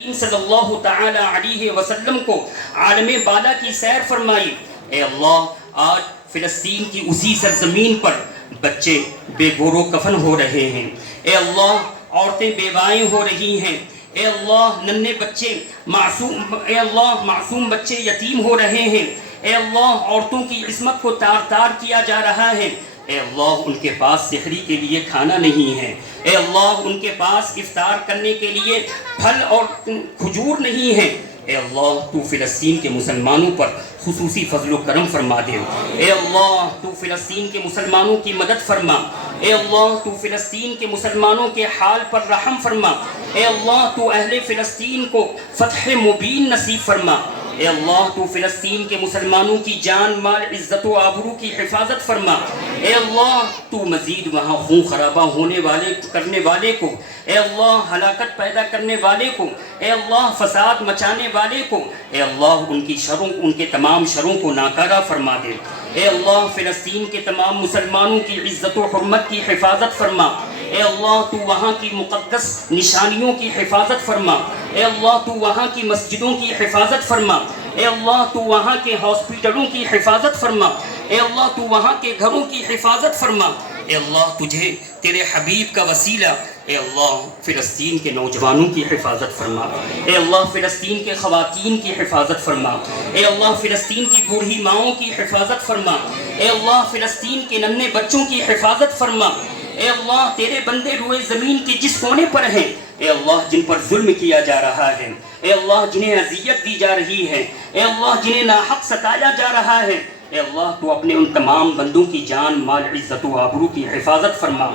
صلی اللہ تعالی علیہ وسلم کو عالم بالا کی سیر فرمائی۔ اے اللہ، آج فلسطین کی اسی سرزمین پر بچے بے گور و کفن ہو رہے ہیں۔ اے اللہ، عورتیں بیوائیں ہو رہی ہیں۔ اے اللہ، ننھے بچے معصوم بچے یتیم ہو رہے ہیں۔ اے اللہ، عورتوں کی عصمت کو تار تار کیا جا رہا ہے۔ اے اللہ، ان کے پاس سحری کے لیے کھانا نہیں ہے۔ اے اللہ، ان کے پاس افطار کرنے کے لیے پھل اور کھجور نہیں ہے۔ اے اللہ، تو فلسطین کے مسلمانوں پر خصوصی فضل و کرم فرما دے۔ اے اللہ، تو فلسطین کے مسلمانوں کی مدد فرما۔ اے اللہ، تو فلسطین کے مسلمانوں کے حال پر رحم فرما۔ اے اللہ، تو اہل فلسطین کو فتح مبین نصیب فرما۔ اے اللہ، تو فلسطین کے مسلمانوں کی جان مال عزت و آبرو کی حفاظت فرما۔ اے اللہ، تو مزید وہاں خون خرابہ کرنے والے کو، اے اللہ ہلاکت پیدا کرنے والے کو، اے اللہ فساد مچانے والے کو، اے اللہ ان کے تمام شروں کو ناکارہ فرما دے۔ اے اللہ، فلسطین کے تمام مسلمانوں کی عزت و حرمت کی حفاظت فرما۔ اے اللہ، تو وہاں کی مقدس نشانیوں کی حفاظت فرما۔ اے اللہ، تو وہاں کی مسجدوں کی حفاظت فرما۔ اے اللہ، تو وہاں کے ہاسپٹلوں کی حفاظت فرما۔ اے اللہ، تو وہاں کے گھروں کی حفاظت فرما۔ اے اللہ، تجھے تیرے حبیب کا وسیلہ، اے اللہ فلسطین کے نوجوانوں کی حفاظت فرما۔ اے اللہ، فلسطین کے خواتین کی حفاظت فرما۔ اے اللہ، فلسطین کی بوڑھی ماؤں کی حفاظت فرما۔ اے اللہ، فلسطین کے ننھے بچوں کی حفاظت فرما۔ اے اللہ، تیرے بندے روئے زمین کے جس کونے پر ہیں، اے اللہ جن پر ظلم کیا جا رہا ہے، اے اللہ جنہیں اذیت دی جا رہی ہے، اے اللہ جنہیں ناحق ستایا جا رہا ہے، اے اللہ تو اپنے ان تمام بندوں کی جان مال عزت و آبرو کی حفاظت فرما۔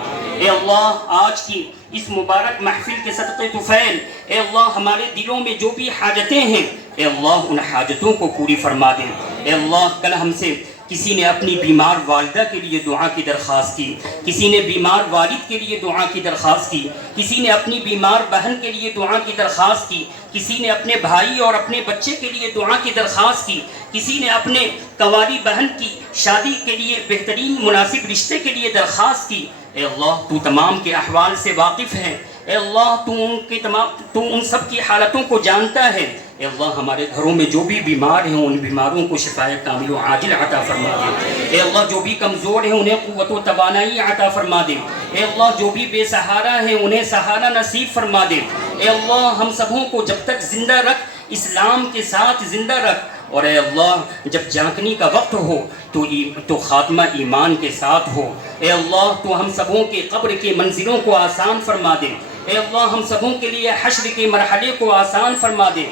اے اللہ، آج کی اس مبارک محفل کے صدقے طفیل، اے اللہ ہمارے دلوں میں جو بھی حاجتیں ہیں، اے اللہ ان حاجتوں کو پوری فرما دیں۔ اے اللہ، کل ہم سے کسی نے اپنی بیمار والدہ کے لیے دعا کی درخواست کی، کسی نے بیمار والد کے لیے دعا کی درخواست کی، کسی نے اپنی بیمار بہن کے لیے دعا کی درخواست کی، کسی نے اپنے بھائی اور اپنے بچے کے لیے دعا کی درخواست کی، کسی نے اپنے کنواری بہن کی شادی کے لیے بہترین مناسب رشتے کے لیے درخواست کی۔ اے اللہ، تو تمام کے احوال سے واقف ہے۔ اے اللہ، تو ان سب کی حالتوں کو جانتا ہے۔ اے اللہ، ہمارے گھروں میں جو بھی بیمار ہیں ان بیماروں کو شفائے کامل و عاجل عطا فرما دے۔ اے اللہ، جو بھی کمزور ہیں انہیں قوت و توانائی عطا فرما دے۔ اے اللہ، جو بھی بے سہارا ہیں انہیں سہارا نصیب فرما دے۔ اے اللہ، ہم سبوں کو جب تک زندہ رکھ، اسلام کے ساتھ زندہ رکھ، اور اے اللہ جب جھانکنے کا وقت ہو تو خاتمہ ایمان کے ساتھ ہو۔ اے اللہ، تو ہم سبوں کے قبر کے منزلوں کو آسان فرما دے۔ اے اللہ، ہم سبوں کے لیے حشر کے مرحلے کو آسان فرما دے۔